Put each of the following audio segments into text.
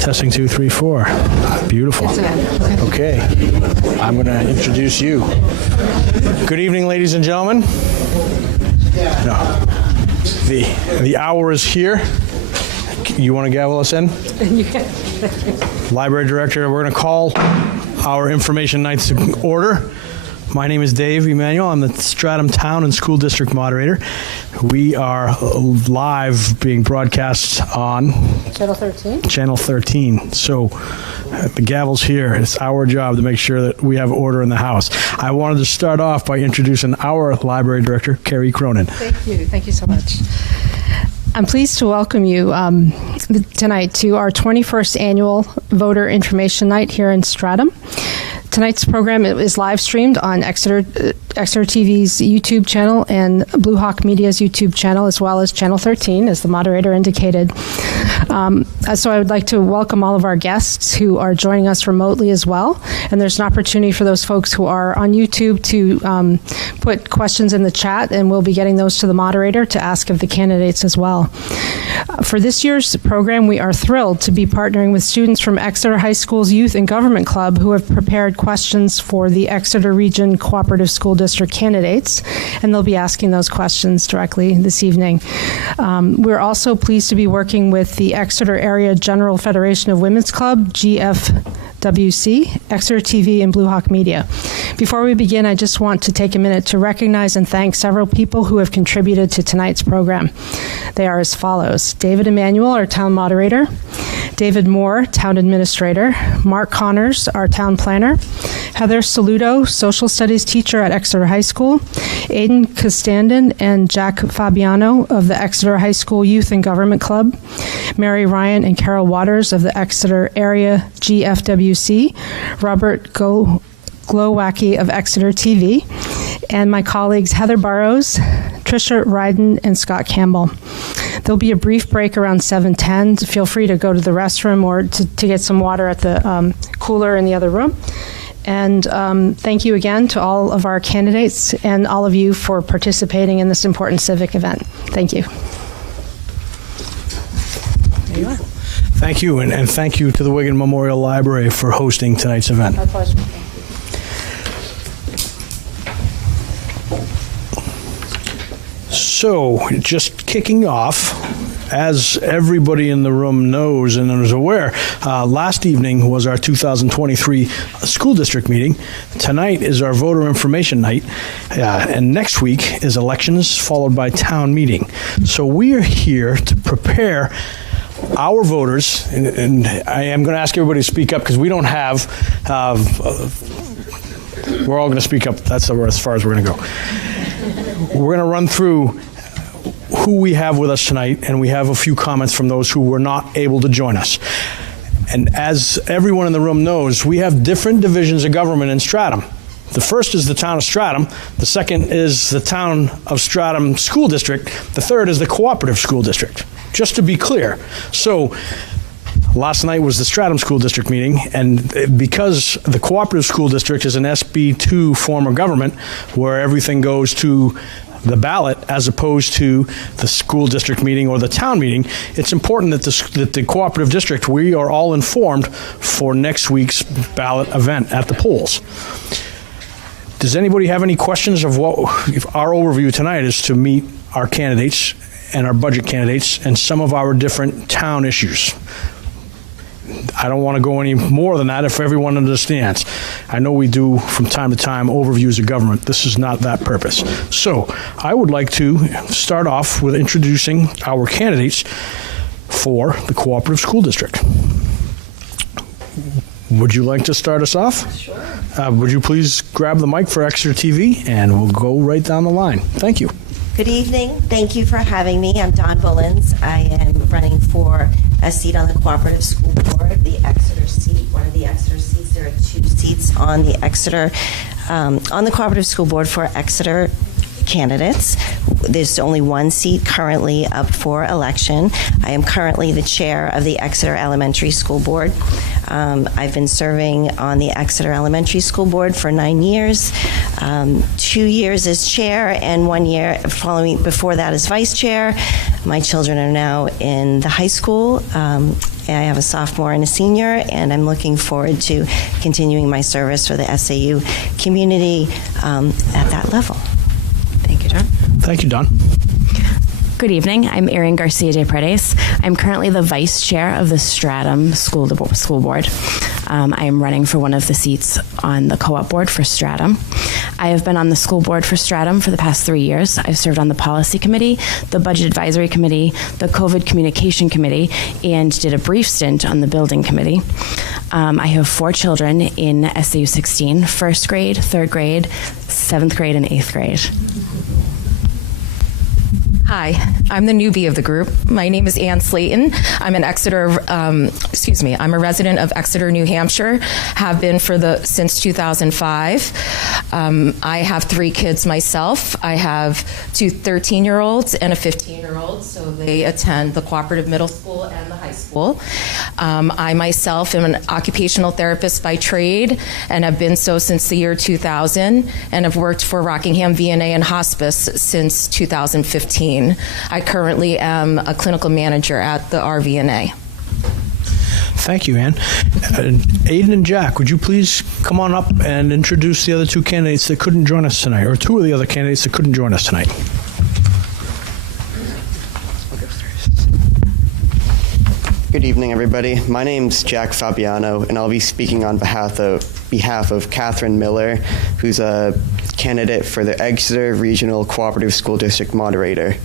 Testing 2, 3, 4. Beautiful. Okay. I'm going to introduce you. Good evening, ladies and gentlemen. No. The hour is here. You want to gavel us in? Library Director, we're going to call our information nights to order. My name is Dave Emanuel. I'm the Stratham Town and School District Moderator. We are live being broadcast on Channel 13. Channel 13. So the gavel's here. It's our job to make sure that we have order in the house. I wanted to start off by introducing our Library Director, Carrie Cronin. Thank you. Thank you so much. I'm pleased to welcome you tonight to our 21st Annual Voter Information Night here in Stratham. Tonight's program is live streamed on Exeter TV's YouTube channel and Blue Hawk Media's YouTube channel, as well as Channel 13, as the moderator indicated. So I would like to welcome all of our guests who are joining us remotely as well. And there's an opportunity for those folks who are on YouTube to put questions in the chat, and we'll be getting those to the moderator to ask of the candidates as well. For this year's program, we are thrilled to be partnering with students from Exeter High School's Youth and Government Club who have prepared questions for the Exeter Region Cooperative School District candidates, and they'll be asking those questions directly this evening. We're also pleased to be working with the Exeter Area General Federation of Women's Club, GFWC, Exeter TV, and Blue Hawk Media. Before we begin, I just want to take a minute to recognize and thank several people who have contributed to tonight's program. They are as follows: David Emanuel, our town moderator; David Moore, town administrator; Mark Connors, our town planner; Heather Saludo, social studies teacher at Exeter High School; Aiden Costandon and Jack Fabiano of the Exeter High School Youth and Government Club; Mary Ryan and Carol Waters of the Exeter Area GFWC; Robert Glowacki of Exeter TV; and my colleagues Heather Burrows, Tricia Ryden, and Scott Campbell. There'll be a brief break around 7:10. Feel free to go to the restroom or to get some water at the cooler in the other room. And thank you again to all of our candidates and all of you for participating in this important civic event. Thank you. There you are. Thank you, and thank you to the Wiggin Memorial Library for hosting tonight's event. My pleasure. So, just kicking off, as everybody in the room knows and is aware, last evening was our 2023 school district meeting. Tonight is our voter information night, and next week is elections followed by town meeting. So we are here to prepare our voters, and I am going to ask everybody to speak up because we don't have, we're all going to speak up. That's as far as we're going to go. We're going to run through who we have with us tonight, and we have a few comments from those who were not able to join us. And as everyone in the room knows, we have different divisions of government in Stratham. The first is the town of Stratham. The second is the town of Stratham School District. The third is the cooperative school district, just to be clear. So last night was the Stratham School District meeting, and because the cooperative school district is an SB2 form of government where everything goes to the ballot as opposed to the school district meeting or the town meeting, it's important that the cooperative district, we are all informed for next week's ballot event at the polls. Does anybody have any questions of what our overview tonight is to meet our candidates and our budget candidates and some of our different town issues? I don't want to go any more than that if everyone understands. I know we do from time to time overviews of government. This is not that purpose. So I would like to start off with introducing our candidates for the cooperative school district. Would you like to start us off? Sure. Would you please grab the mic for Exeter TV, and we'll go right down the line. Thank you. Good evening. Thank you for having me. I'm Dawn Bullens. I am running for a seat on the Cooperative School Board, the Exeter seat, one of the Exeter seats. There are 2 seats on the Exeter, on the Cooperative School Board for Exeter candidates. There's only 1 seat currently up for election. I am currently the chair of the Exeter Elementary School Board. I've been serving on the Exeter Elementary School Board for 9 years, 2 years as chair and 1 year before that as vice chair. My children are now in the high school. I have a sophomore and a senior, and I'm looking forward to continuing my service for the SAU community at that level. Thank you, John. Thank you, Don. Good evening. I'm Erin Garcia de Paredes. I'm currently the vice chair of the Stratham School Board. I am running for one of the seats on the co-op board for Stratham. I have been on the school board for Stratham for the past 3 years. I've served on the policy committee, the budget advisory committee, the COVID communication committee, and did a brief stint on the building committee. I have 4 children in SAU16, 1st grade, 3rd grade, 7th grade, and 8th grade. Hi, I'm the newbie of the group. My name is Ann Slayton. I'm an I'm a resident of Exeter, New Hampshire. Have been since 2005. I have 3 kids myself. I have 2 13-year-olds and a 15-year-old, so they attend the cooperative middle school and the high school. I myself am an occupational therapist by trade and have been so since the year 2000, and have worked for Rockingham VNA and Hospice since 2015. I currently am a clinical manager at the RVNA. Thank you, Ann. Aiden and Jack, would you please come on up and introduce the other 2 candidates that couldn't join us tonight, or 2 of the other candidates that couldn't join us tonight? Good evening, everybody. My name's Jack Fabiano, and I'll be speaking on behalf of Catherine Miller, who's a candidate for the Exeter Regional Cooperative School District Moderator.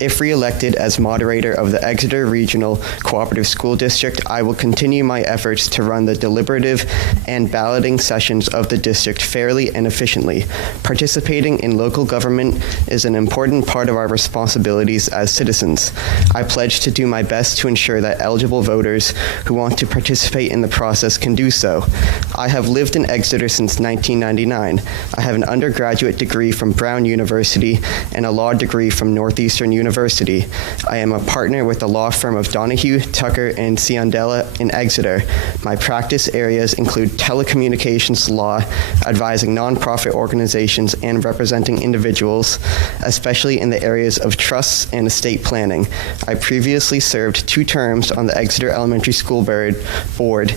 If re-elected as moderator of the Exeter Regional Cooperative School District, I will continue my efforts to run the deliberative and balloting sessions of the district fairly and efficiently. Participating in local government is an important part of our responsibilities as citizens. I pledge to do my best to ensure that eligible voters who want to participate in the process can do so. I have lived in Exeter since 1999. I have an undergraduate degree from Brown University and a law degree from Northeastern University. University. I am a partner with the law firm of Donahue, Tucker, and Ciondella in Exeter. My practice areas include telecommunications law, advising nonprofit organizations, and representing individuals, especially in the areas of trusts and estate planning. I previously served 2 terms on the Exeter Elementary School Board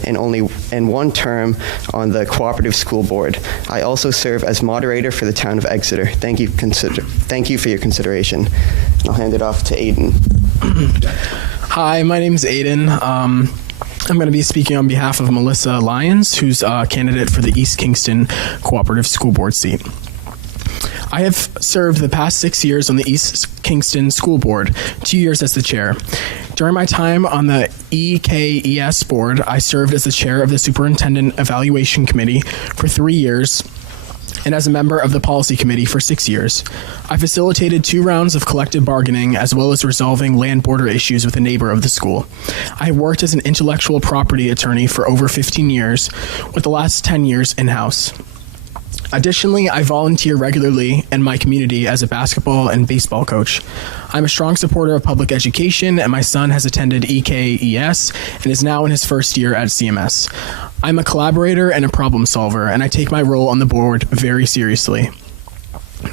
and 1 term on the Cooperative School Board. I also serve as moderator for the town of Exeter. Thank you for your consideration. I'll hand it off to Aiden. Hi, my name is Aiden. I'm going to be speaking on behalf of Melissa Lyons, who's a candidate for the East Kingston Cooperative School Board seat. I have served the past 6 years on the East Kingston School Board, 2 years as the chair. During my time on the EKES board, I served as the chair of the Superintendent Evaluation Committee for 3 years and as a member of the Policy Committee for 6 years. I facilitated 2 rounds of collective bargaining as well as resolving land border issues with a neighbor of the school. I have worked as an intellectual property attorney for over 15 years, with the last 10 years in-house. Additionally, I volunteer regularly in my community as a basketball and baseball coach. I'm a strong supporter of public education, and my son has attended EKES and is now in his first year at CMS. I'm a collaborator and a problem solver, and I take my role on the board very seriously.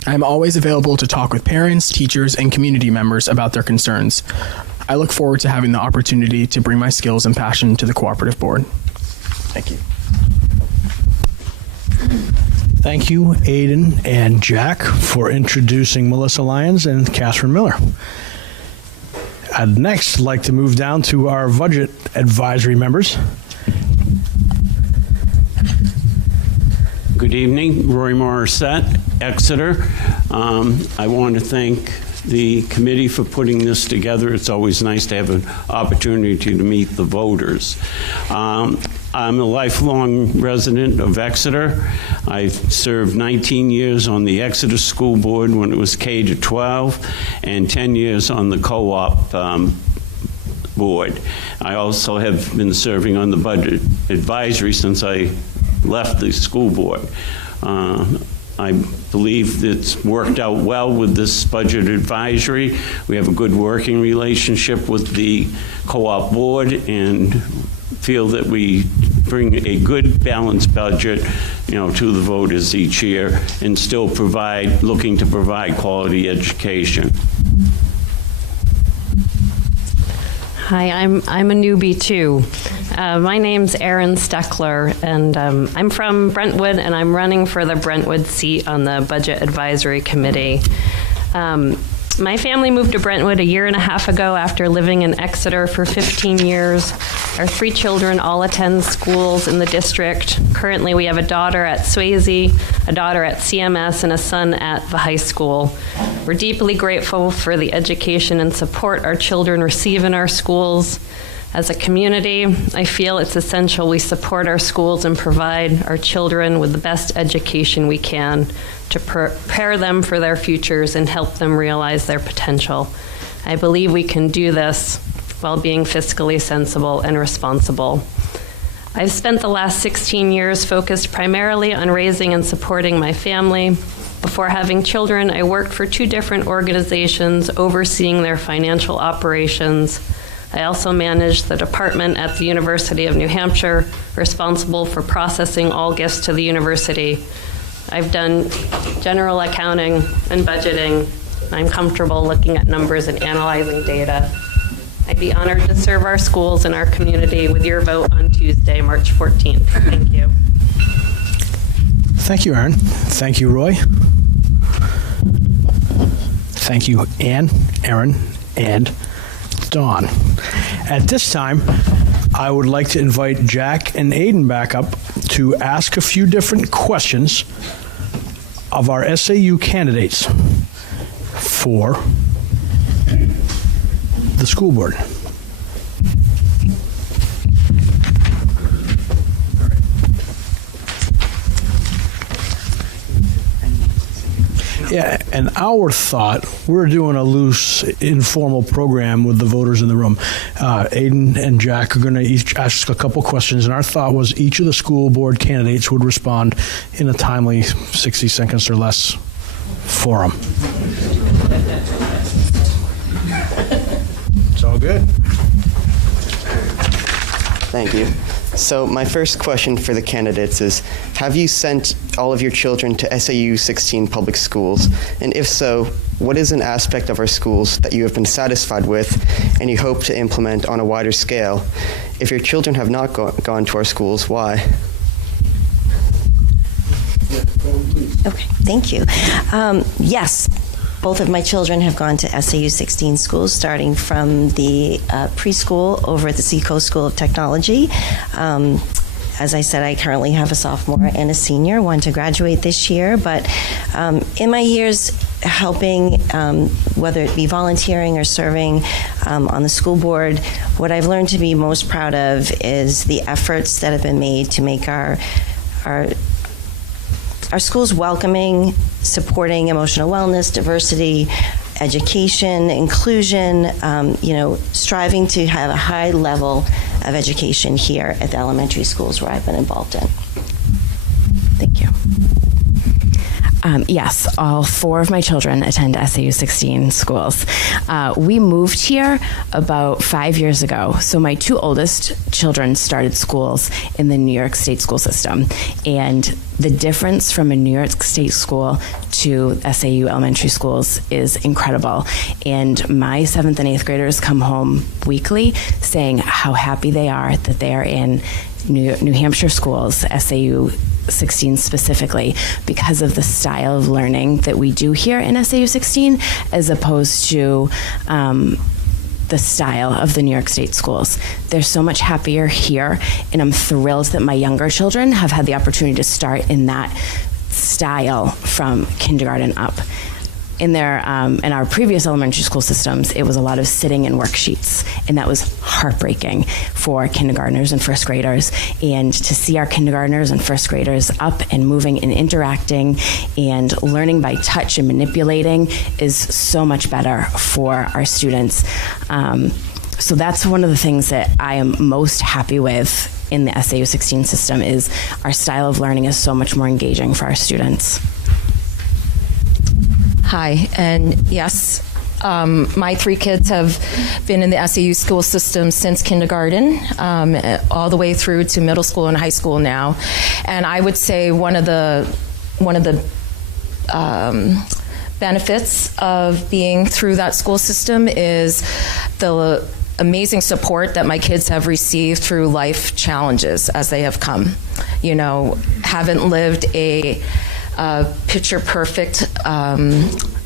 I'm always available to talk with parents, teachers, and community members about their concerns. I look forward to having the opportunity to bring my skills and passion to the cooperative board. Thank you. Thank you, Aiden and Jack, for introducing Melissa Lyons and Catherine Miller. I'd next like to move down to our budget advisory members. Good evening, Roy Morissette, Exeter. I want to thank the committee for putting this together. It's always nice to have an opportunity to meet the voters. I'm a lifelong resident of Exeter. I served 19 years on the Exeter School Board when it was K to 12, and 10 years on the co-op board. I also have been serving on the budget advisory since I left the school board. I believe it's worked out well with this budget advisory. We have a good working relationship with the co-op board and feel that we bring a good balanced budget, to the voters each year and still looking to provide quality education. Hi, I'm a newbie too. My name's Erin Steckler, and I'm from Brentwood, and I'm running for the Brentwood seat on the Budget Advisory Committee. My family moved to Brentwood a year and a half ago after living in Exeter for 15 years. Our 3 children all attend schools in the district. Currently, we have a daughter at Swayze, a daughter at CMS, and a son at the high school. We're deeply grateful for the education and support our children receive in our schools. As a community, I feel it's essential we support our schools and provide our children with the best education we can to prepare them for their futures and help them realize their potential. I believe we can do this while being fiscally sensible and responsible. I've spent the last 16 years focused primarily on raising and supporting my family. Before having children, I worked for 2 different organizations overseeing their financial operations. I also managed the department at the University of New Hampshire, responsible for processing all gifts to the university. I've done general accounting and budgeting. I'm comfortable looking at numbers and analyzing data. I'd be honored to serve our schools and our community with your vote on Tuesday, March 14th. Thank you. Thank you, Erin. Thank you, Roy. Thank you, Ann, Erin, and Dawn. At this time, I would like to invite Jack and Aiden back up to ask a few different questions of our SAU candidates for the school board. Yeah, and our thought, we're doing a loose, informal program with the voters in the room. Aiden and Jack are going to each ask a couple questions, and our thought was each of the school board candidates would respond in a timely 60 seconds or less for them. All good. Thank you. So my first question for the candidates is, have you sent all of your children to SAU16 public schools? And if so, what is an aspect of our schools that you have been satisfied with and you hope to implement on a wider scale? If your children have not gone to our schools, why? Okay, thank you. Yes, both of my children have gone to SAU16 schools, starting from the preschool over at the Seacoast School of Technology. As I said, I currently have a sophomore and a senior, one to graduate this year. But in my years helping, whether it be volunteering or serving on the school board, what I've learned to be most proud of is the efforts that have been made to make our schools welcoming, supporting emotional wellness, diversity, education, inclusion, striving to have a high level of education here at the elementary schools where I've been involved in. Thank you. Yes, all 4 of my children attend SAU16 schools. We moved here about 5 years ago. So my 2 oldest children started schools in the New York State school system. And the difference from a New York State school to SAU elementary schools is incredible. And my 7th and 8th graders come home weekly saying how happy they are that they are in New Hampshire schools, SAU16 specifically, because of the style of learning that we do here in SAU16 as opposed to the style of the New York State schools. They're so much happier here, and I'm thrilled that my younger children have had the opportunity to start in that style from kindergarten up. In our previous elementary school systems, it was a lot of sitting in worksheets, and that was heartbreaking for kindergartners and first graders. And to see our kindergartners and first graders up and moving and interacting and learning by touch and manipulating is so much better for our students. So that's one of the things that I am most happy with in the SAU16 system is our style of learning is so much more engaging for our students. Hi, and yes, my 3 kids have been in the SAU school system since kindergarten, all the way through to middle school and high school now. And I would say one of the benefits of being through that school system is the amazing support that my kids have received through life challenges as they have come. You know, haven't lived a picture perfect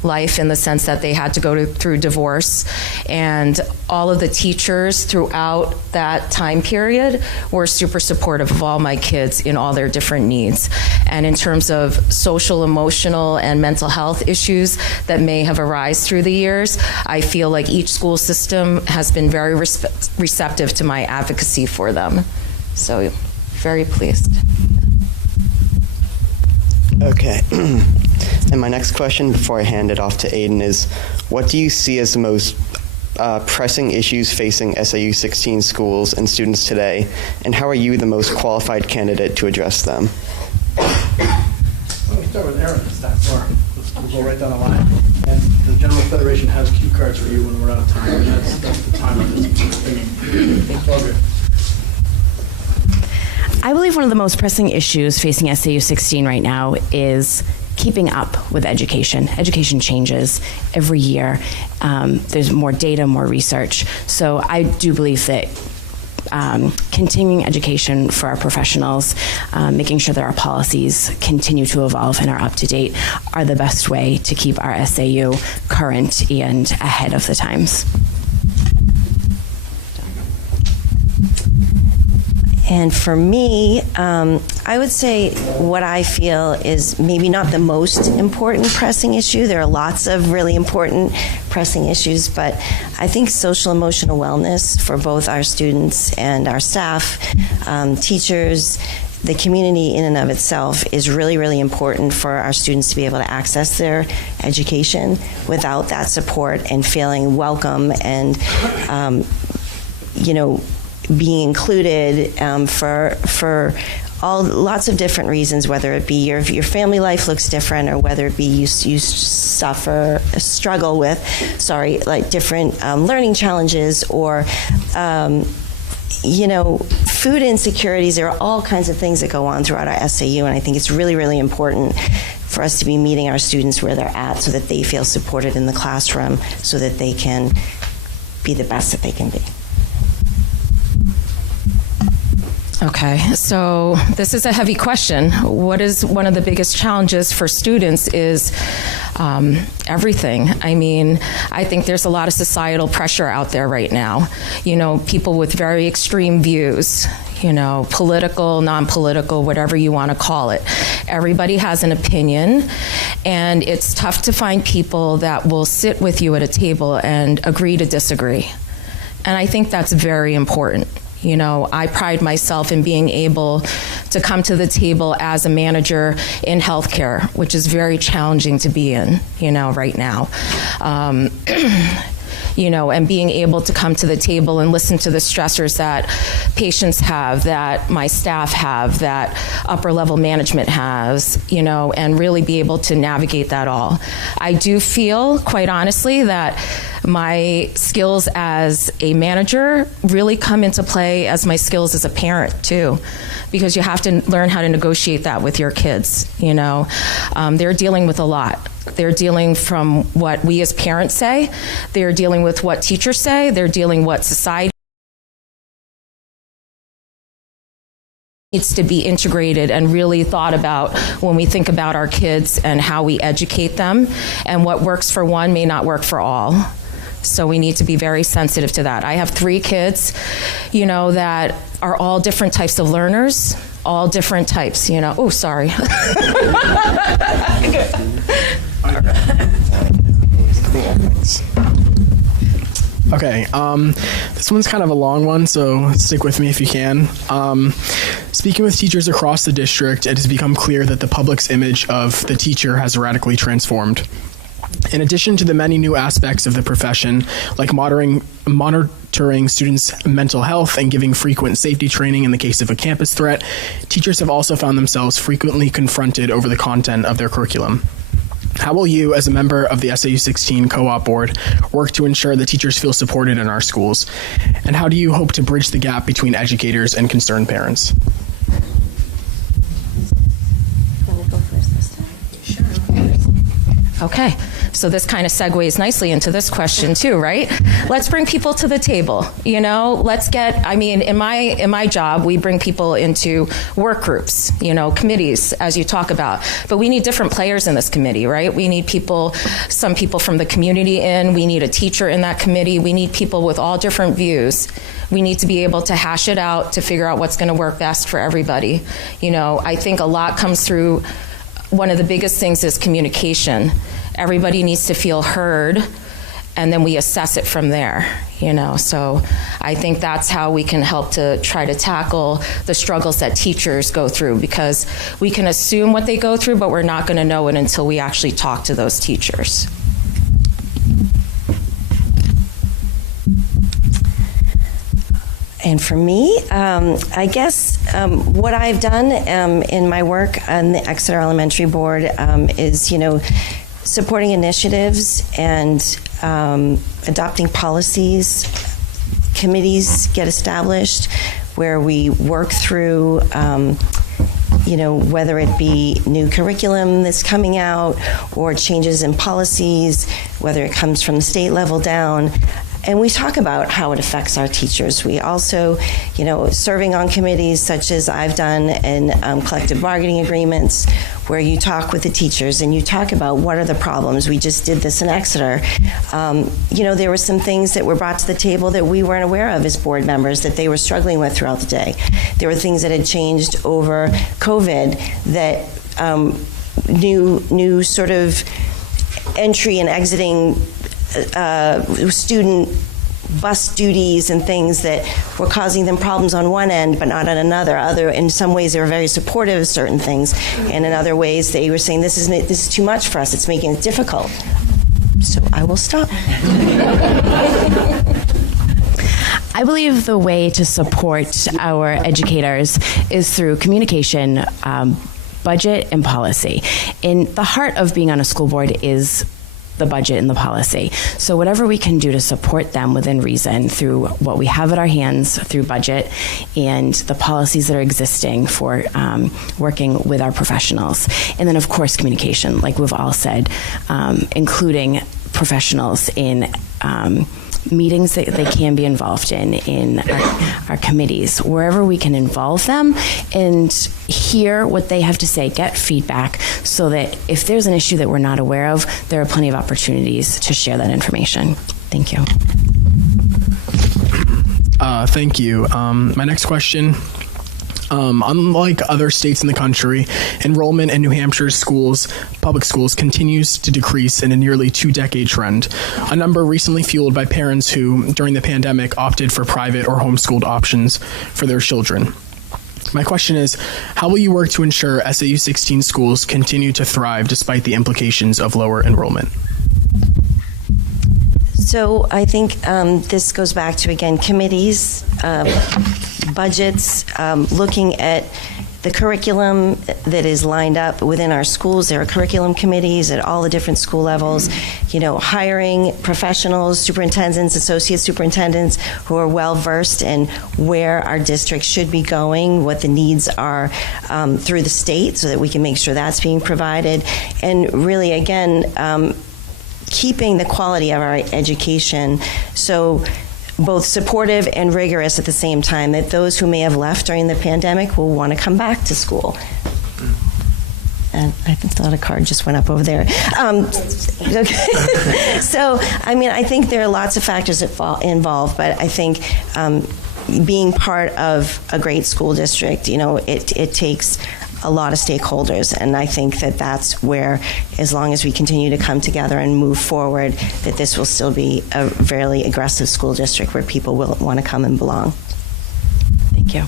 life in the sense that they had to go through divorce, and all of the teachers throughout that time period were super supportive of all my kids in all their different needs. And in terms of social, emotional, and mental health issues that may have arisen through the years, I feel like each school system has been very receptive to my advocacy for them. So very pleased. Okay. And my next question before I hand it off to Aiden is, what do you see as the most pressing issues facing SAU16 schools and students today, and how are you the most qualified candidate to address them? Let me start with Aaron this time. We'll go right down the line. And the General Federation has cue cards for you when we're out of time. That's the time of this. All good. I believe one of the most pressing issues facing SAU16 right now is keeping up with education. Education changes every year. There's more data, more research. So I do believe that continuing education for our professionals, making sure that our policies continue to evolve and are up to date, are the best way to keep our SAU current and ahead of the times. And for me, I would say what I feel is maybe not the most important pressing issue. There are lots of really important pressing issues, but I think social emotional wellness for both our students and our staff, teachers, the community in and of itself is really, really important for our students to be able to access their education. Without that support and feeling welcome and, being included for lots of different reasons, whether it be your family life looks different, or whether it be you struggle with different learning challenges, or food insecurities. There are all kinds of things that go on throughout our SAU, and I think it's really, really important for us to be meeting our students where they're at so that they feel supported in the classroom, so that they can be the best that they can be. Okay, so this is a heavy question. What is one of the biggest challenges for students is everything. I mean, I think there's a lot of societal pressure out there right now. People with very extreme views, political, non-political, whatever you want to call it. Everybody has an opinion, and it's tough to find people that will sit with you at a table and agree to disagree. And I think that's very important. I pride myself in being able to come to the table as a manager in healthcare, which is very challenging to be in, right now. And being able to come to the table and listen to the stressors that patients have, that my staff have, that upper level management has, and really be able to navigate that all. I do feel, quite honestly, that my skills as a manager really come into play as my skills as a parent too, because you have to learn how to negotiate that with your kids. They're dealing with a lot. They're dealing from what we as parents say. They're dealing with what teachers say. They're dealing what society needs to be integrated and really thought about when we think about our kids and how we educate them. And what works for one may not work for all. So we need to be very sensitive to that. I have 3 kids, that are all different types of learners, all different types, Oh, sorry. Okay, this one's kind of a long one, so stick with me if you can. Speaking with teachers across the district, it has become clear that the public's image of the teacher has radically transformed. In addition to the many new aspects of the profession, like monitoring students' mental health and giving frequent safety training in the case of a campus threat, teachers have also found themselves frequently confronted over the content of their curriculum. How will you, as a member of the SAU16 co-op board, work to ensure that teachers feel supported in our schools? And how do you hope to bridge the gap between educators and concerned parents? Want to go first this time? Sure. Okay, so this kind of segues nicely into this question too, right? Let's bring people to the table. Let's get. In my job, we bring people into work groups, committees, as you talk about. But we need different players in this committee, right? We need some people from the community in. We need a teacher in that committee. We need people with all different views. We need to be able to hash it out to figure out what's going to work best for everybody. I think a lot comes through. One of the biggest things is communication. Everybody needs to feel heard, and then we assess it from there, So I think that's how we can help to try to tackle the struggles that teachers go through, because we can assume what they go through, but we're not going to know it until we actually talk to those teachers. And for me, I guess what I've done in my work on the Exeter Elementary Board is, supporting initiatives and adopting policies. Committees get established where we work through, whether it be new curriculum that's coming out or changes in policies, whether it comes from the state level down. And we talk about how it affects our teachers. We also, serving on committees such as I've done in collective bargaining agreements, where you talk with the teachers and you talk about what are the problems. We just did this in Exeter. There were some things that were brought to the table that we weren't aware of as board members that they were struggling with throughout the day. There were things that had changed over COVID that new sort of entry and exiting student bus duties and things that were causing them problems on one end but not on another. In some ways they were very supportive of certain things, and in other ways they were saying this is too much for us, it's making it difficult. So I will stop. I believe the way to support our educators is through communication, budget, and policy. And the heart of being on a school board is the budget and the policy. So whatever we can do to support them within reason through what we have at our hands through budget and the policies that are existing for working with our professionals. And then of course communication, like we've all said, including professionals in meetings that they can be involved in our committees, wherever we can involve them and hear what they have to say, get feedback, so that if there's an issue that we're not aware of, there are plenty of opportunities to share that information. Thank you. Thank you. My next question. Unlike other states in the country, enrollment in New Hampshire's schools, public schools, continues to decrease in a nearly 2-decade trend, a number recently fueled by parents who, during the pandemic, opted for private or homeschooled options for their children. My question is, how will you work to ensure SAU16 schools continue to thrive despite the implications of lower enrollment? So I think this goes back to, again, committees, budgets, looking at the curriculum that is lined up within our schools. There are curriculum committees at all the different school levels, hiring professionals, superintendents, associate superintendents who are well-versed in where our district should be going, what the needs are through the state, so that we can make sure that's being provided. And really, again, keeping the quality of our education so both supportive and rigorous at the same time, that those who may have left during the pandemic will want to come back to school. And I thought a card just went up over there. Okay. So, I think there are lots of factors that involved, but I think being part of a great school district, it takes a lot of stakeholders, and I think that that's where, as long as we continue to come together and move forward, that this will still be a fairly aggressive school district where people will want to come and belong. Thank you.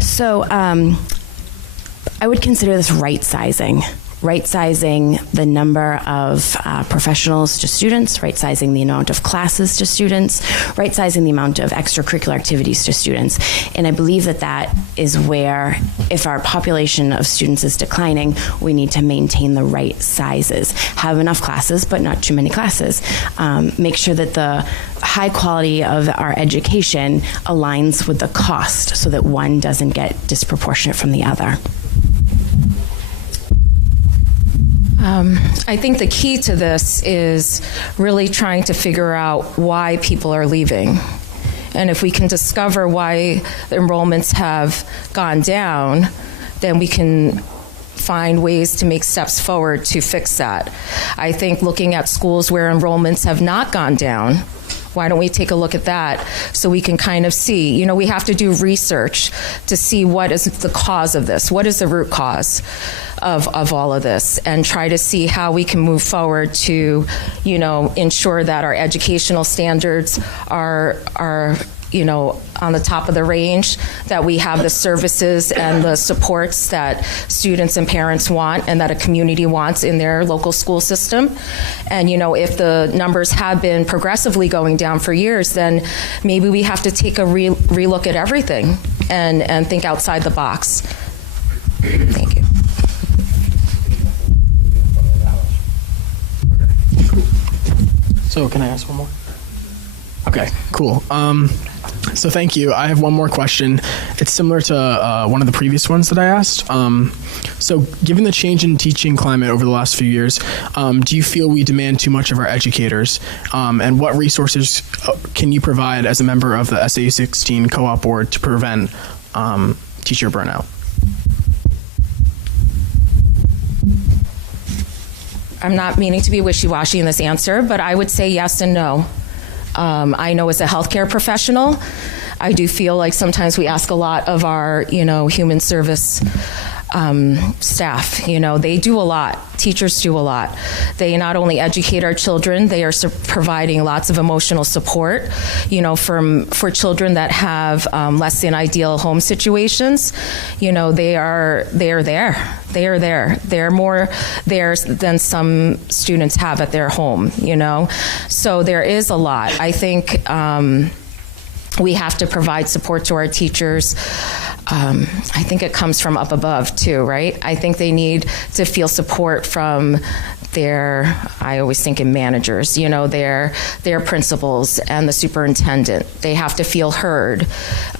So I would consider this right-sizing the number of professionals to students, right-sizing the amount of classes to students, right-sizing the amount of extracurricular activities to students. And I believe that is where, if our population of students is declining, we need to maintain the right sizes. Have enough classes, but not too many classes. Make sure that the high quality of our education aligns with the cost so that one doesn't get disproportionate from the other. I think the key to this is really trying to figure out why people are leaving. And if we can discover why the enrollments have gone down, then we can find ways to make steps forward to fix that. I think looking at schools where enrollments have not gone down, why don't we take a look at that so we can kind of see, we have to do research to see what is the cause of this, what is the root cause of all of this, and try to see how we can move forward to, ensure that our educational standards are on the top of the range, that we have the services and the supports that students and parents want and that a community wants in their local school system. And, if the numbers have been progressively going down for years, then maybe we have to take a relook at everything and think outside the box. Thank you. So can I ask one more? Okay, cool. So thank you. I have one more question. It's similar to one of the previous ones that I asked. So given the change in teaching climate over the last few years, do you feel we demand too much of our educators? And what resources can you provide as a member of the SAU16 co-op board to prevent teacher burnout? I'm not meaning to be wishy-washy in this answer, but I would say yes and no. I know as a healthcare professional, I do feel like sometimes we ask a lot of our, human service staff. They do a lot. Teachers do a lot. They not only educate our children, they are providing lots of emotional support, for children that have less than ideal home situations. They are there. They are there. They're more there than some students have at their home, So there is a lot. I think We have to provide support to our teachers. I think it comes from up above too, right? I think they need to feel support from I always think in managers, their principals and the superintendent. They have to feel heard.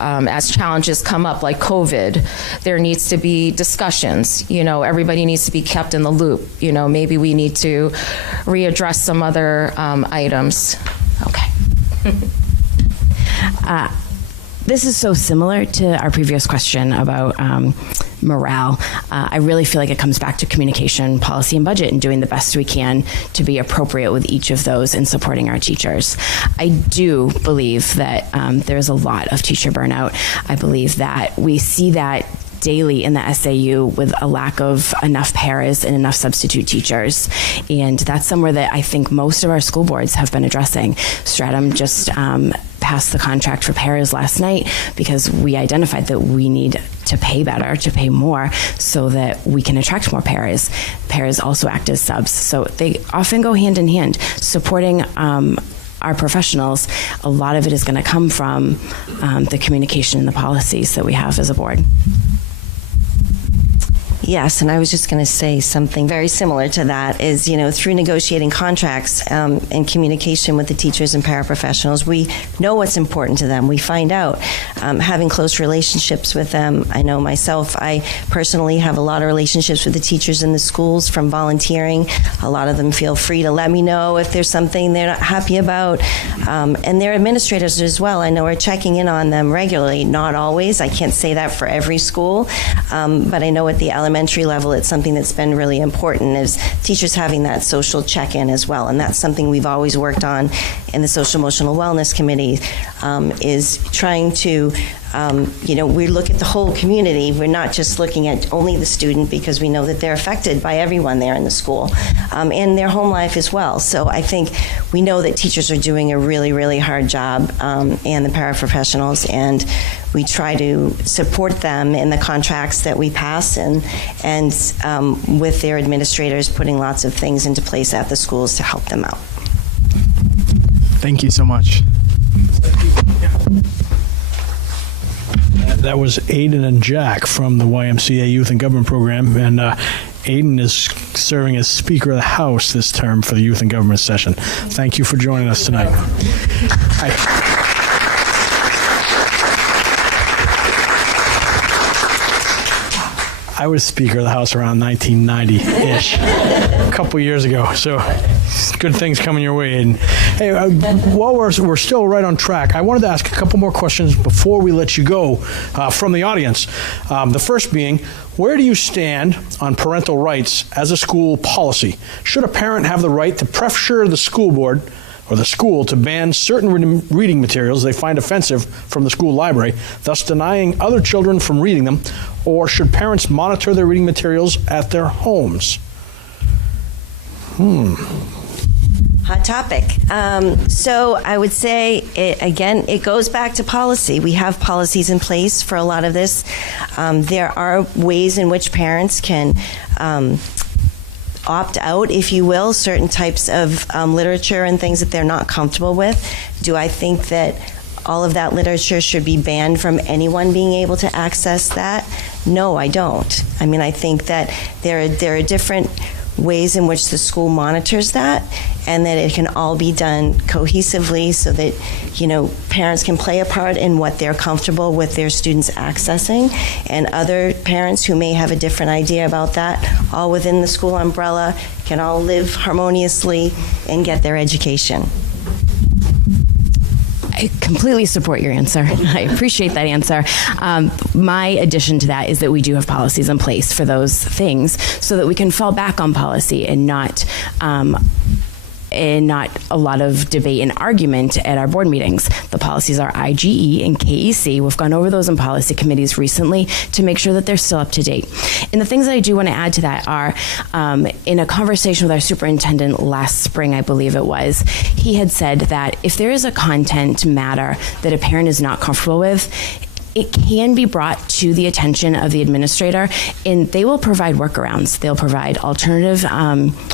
As challenges come up like COVID, there needs to be discussions. Everybody needs to be kept in the loop. Maybe we need to readdress some other items. Okay. This is so similar to our previous question about morale. I really feel like it comes back to communication, policy, and budget, and doing the best we can to be appropriate with each of those in supporting our teachers. I do believe that there's a lot of teacher burnout. I believe that we see that daily in the SAU with a lack of enough paras and enough substitute teachers. And that's somewhere that I think most of our school boards have been addressing. Stratham just passed the contract for paras last night because we identified that we need to pay better, to pay more, so that we can attract more paras. Paras also act as subs, so they often go hand in hand. Supporting our professionals, a lot of it is going to come from the communication and the policies that we have as a board. Yes, and I was just going to say something very similar to that is, through negotiating contracts and communication with the teachers and paraprofessionals, we know what's important to them. We find out. Having close relationships with them. I know myself, I personally have a lot of relationships with the teachers in the schools from volunteering. A lot of them feel free to let me know if there's something they're not happy about. And their administrators as well. I know we're checking in on them regularly. Not always. I can't say that for every school. But I know at the elementary level, it's something that's been really important is teachers having that social check-in as well. And that's something we've always worked on in the Social Emotional Wellness Committee, is trying to we look at the whole community. We're not just looking at only the student because we know that they're affected by everyone there in the school and their home life as well. So I think we know that teachers are doing a really, really hard job and the paraprofessionals, and we try to support them in the contracts that we pass and with their administrators putting lots of things into place at the schools to help them out. Thank you so much. That was Aiden and Jack from the YMCA Youth and Government Program, and Aiden is serving as Speaker of the House this term for the Youth and Government session. Thank you for joining us tonight. Hi. I was Speaker of the House around 1990-ish, a couple years ago. So good things coming your way. And hey, while we're still right on track, I wanted to ask a couple more questions before we let you go from the audience. The first being, where do you stand on parental rights as a school policy? Should a parent have the right to pressure the school board or the school to ban certain reading materials they find offensive from the school library, thus denying other children from reading them? Or should parents monitor their reading materials at their homes? Hot topic. So I would say, it goes back to policy. We have policies in place for a lot of this. There are ways in which parents can opt out, if you will, certain types of literature and things that they're not comfortable with. Do I think that all of that literature should be banned from anyone being able to access that? No, I don't. I mean, I think that there are different ways in which the school monitors that, and that it can all be done cohesively so that, parents can play a part in what they're comfortable with their students accessing, and other parents who may have a different idea about that, all within the school umbrella, can all live harmoniously and get their education. I completely support your answer. I appreciate that answer. My addition to that is that we do have policies in place for those things so that we can fall back on policy and not a lot of debate and argument at our board meetings. The policies are IGE and KEC. We've gone over those in policy committees recently to make sure that they're still up to date. And the things that I do want to add to that are, in a conversation with our superintendent last spring, I believe it was, he had said that if there is a content matter that a parent is not comfortable with, it can be brought to the attention of the administrator, and they will provide workarounds. They'll provide alternative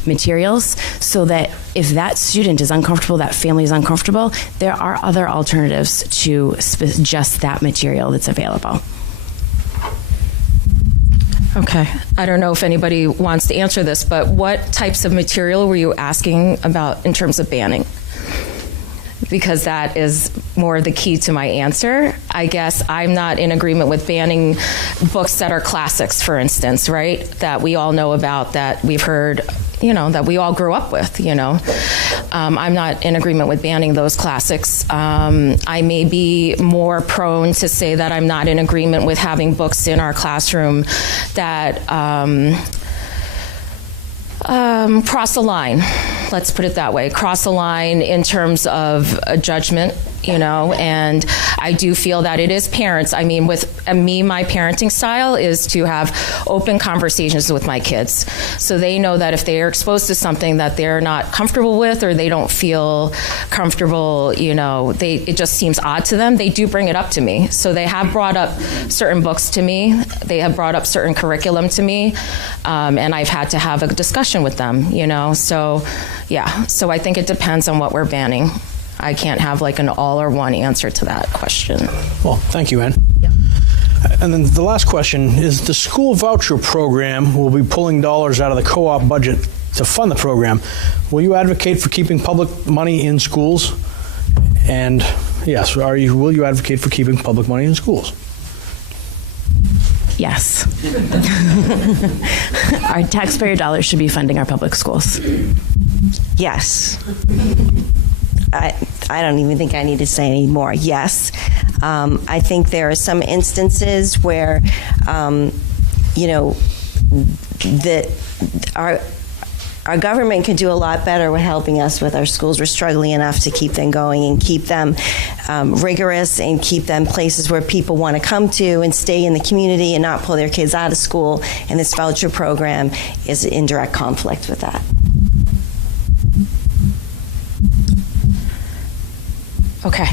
materials so that if that student is uncomfortable, that family is uncomfortable, there are other alternatives to just that material that's available. Okay. I don't know if anybody wants to answer this, but what types of material were you asking about in terms of banning? Because that is more the key to my answer. I guess I'm not in agreement with banning books that are classics, for instance, right? That we all know about, that we've heard, that we all grew up with, I'm not in agreement with banning those classics. I may be more prone to say that I'm not in agreement with having books in our classroom that cross the line. Let's put it that way. Cross the line in terms of a judgment, and I do feel that it is parents. I mean, with me, my parenting style is to have open conversations with my kids. So they know that if they are exposed to something that they're not comfortable with or they don't feel comfortable, it just seems odd to them, they do bring it up to me. So they have brought up certain books to me. They have brought up certain curriculum to me, and I've had to have a discussion with them, So, yeah. So I think it depends on what we're banning. I can't have like an all or one answer to that question. Well, thank you, Ann. Yeah. And then the last question is, the school voucher program will be pulling dollars out of the co-op budget to fund the program. Will you advocate for keeping public money in schools? And yes, will you advocate for keeping public money in schools? Yes. Our taxpayer dollars should be funding our public schools. Yes. I don't even think I need to say any more. Yes. I think there are some instances where, that our government could do a lot better with helping us with our schools. We're struggling enough to keep them going and keep them rigorous and keep them places where people want to come to and stay in the community and not pull their kids out of school. And this voucher program is in direct conflict with that. Okay,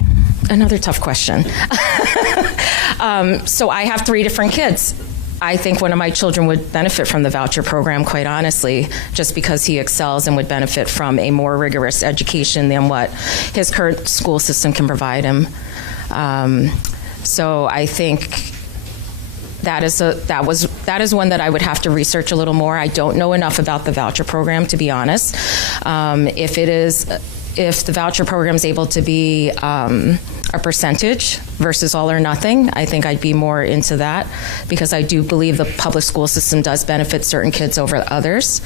another tough question. So I have 3 different kids. I think one of my children would benefit from the voucher program, quite honestly, just because he excels and would benefit from a more rigorous education than what his current school system can provide him. So I think that is one that I would have to research a little more. I don't know enough about the voucher program, to be honest. If the voucher program is able to be a percentage versus all or nothing, I think I'd be more into that, because I do believe the public school system does benefit certain kids over others.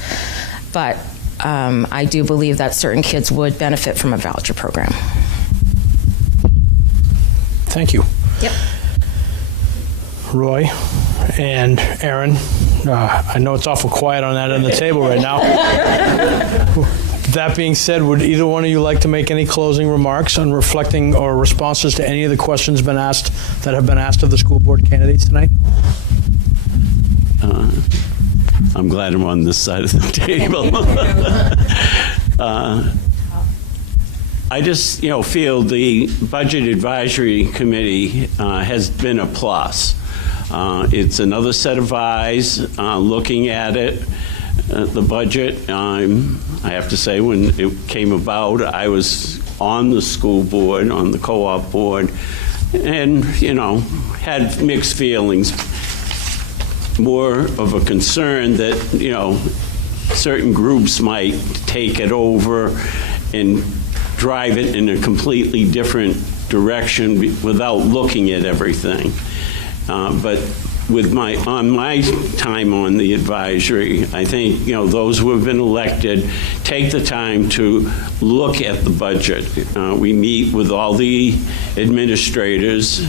But I do believe that certain kids would benefit from a voucher program. Thank you. Yep. Roy and Aaron, I know it's awful quiet on that end of the table right now. That being said, would either one of you like to make any closing remarks on reflecting or responses to any of the questions that have been asked of the school board candidates tonight? I'm glad I'm on this side of the table. I just, feel the Budget Advisory Committee has been a plus. It's another set of eyes looking at it. The budget, I have to say, when it came about, I was on the school board, on the co-op board, and, had mixed feelings. More of a concern that, certain groups might take it over and drive it in a completely different direction without looking at everything. But with my time on the advisory, I think, those who have been elected take the time to look at the budget. We meet with all the administrators.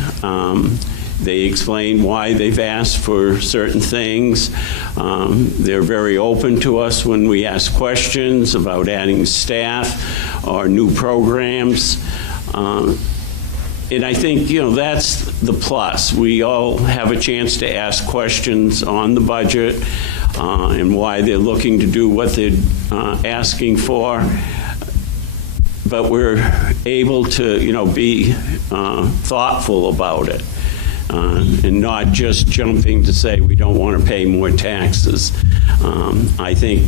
They explain why they've asked for certain things. They're very open to us when we ask questions about adding staff or new programs. And I think, that's the plus. We all have a chance to ask questions on the budget and why they're looking to do what they're asking for. But we're able to, be thoughtful about it. and not just jumping to say we don't want to pay more taxes. I think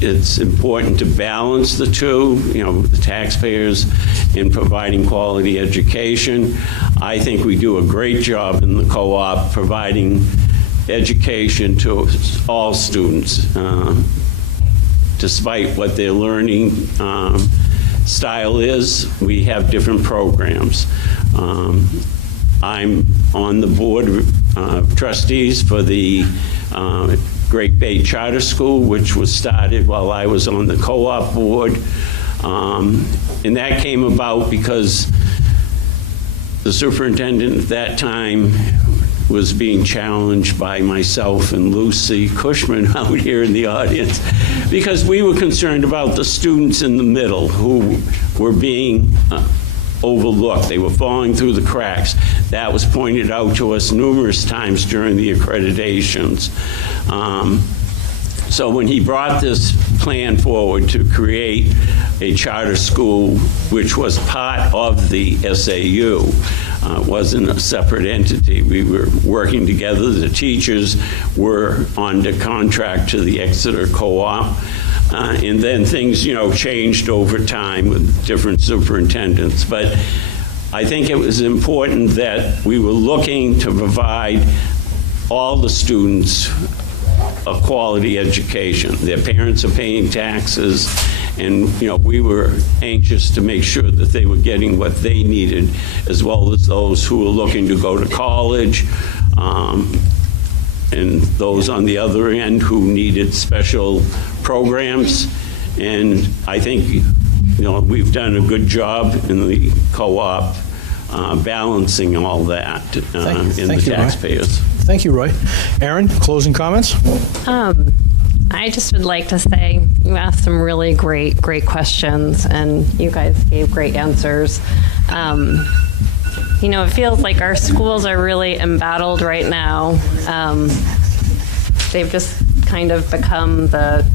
it's important to balance the two, the taxpayers in providing quality education. I think we do a great job in the co-op providing education to all students, despite what their learning style is. We have different programs. I'm on the board of trustees for the Great Bay Charter School, which was started while I was on the co-op board. And that came about because the superintendent at that time was being challenged by myself and Lucy Cushman out here in the audience, because we were concerned about the students in the middle who were being overlooked. They were falling through the cracks. That was pointed out to us numerous times during the accreditations. So when he brought this plan forward to create a charter school, which was part of the SAU, wasn't a separate entity. We were working together. The teachers were under contract to the Exeter Co-op. And then things, changed over time with different superintendents. But I think it was important that we were looking to provide all the students a quality education. Their parents are paying taxes, and we were anxious to make sure that they were getting what they needed, as well as those who were looking to go to college, and those on the other end who needed special programs. And I think we've done a good job in the co-op balancing all that in the taxpayers. Thank you, Roy. Erin, closing comments? I just would like to say you asked some really great questions, and you guys gave great answers. It feels like our schools are really embattled right now. They've just kind of become the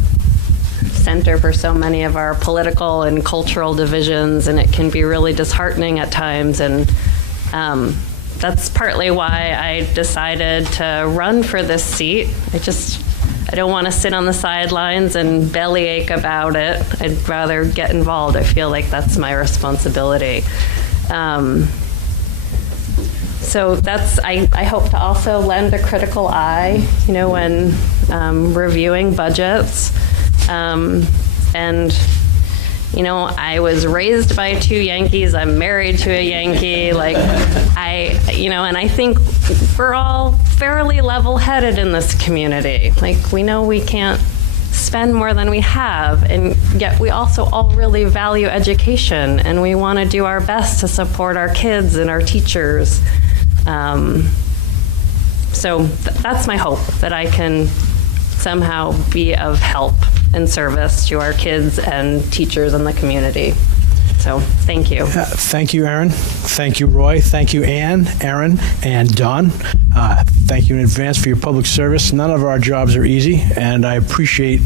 center for so many of our political and cultural divisions, and it can be really disheartening at times. And that's partly why I decided to run for this seat. I don't want to sit on the sidelines and bellyache about it. I'd rather get involved. I feel like that's my responsibility. So I hope to also lend a critical eye, when reviewing budgets. And I was raised by two Yankees. I'm married to a Yankee. And I think we're all fairly level-headed in this community. We know we can't spend more than we have, and yet we also all really value education, and we want to do our best to support our kids and our teachers. So that's my hope, that I can somehow be of help and service to our kids and teachers in the community. So thank you. Thank you, Erin. Thank you, Roy. Thank you, Ann, Erin, and Don. Thank you in advance for your public service. None of our jobs are easy, and I appreciate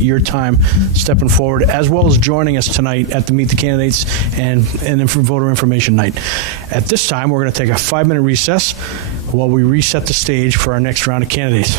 your time stepping forward, as well as joining us tonight at the Meet the Candidates and Voter Information Night. At this time, we're going to take a 5-minute recess while we reset the stage for our next round of candidates.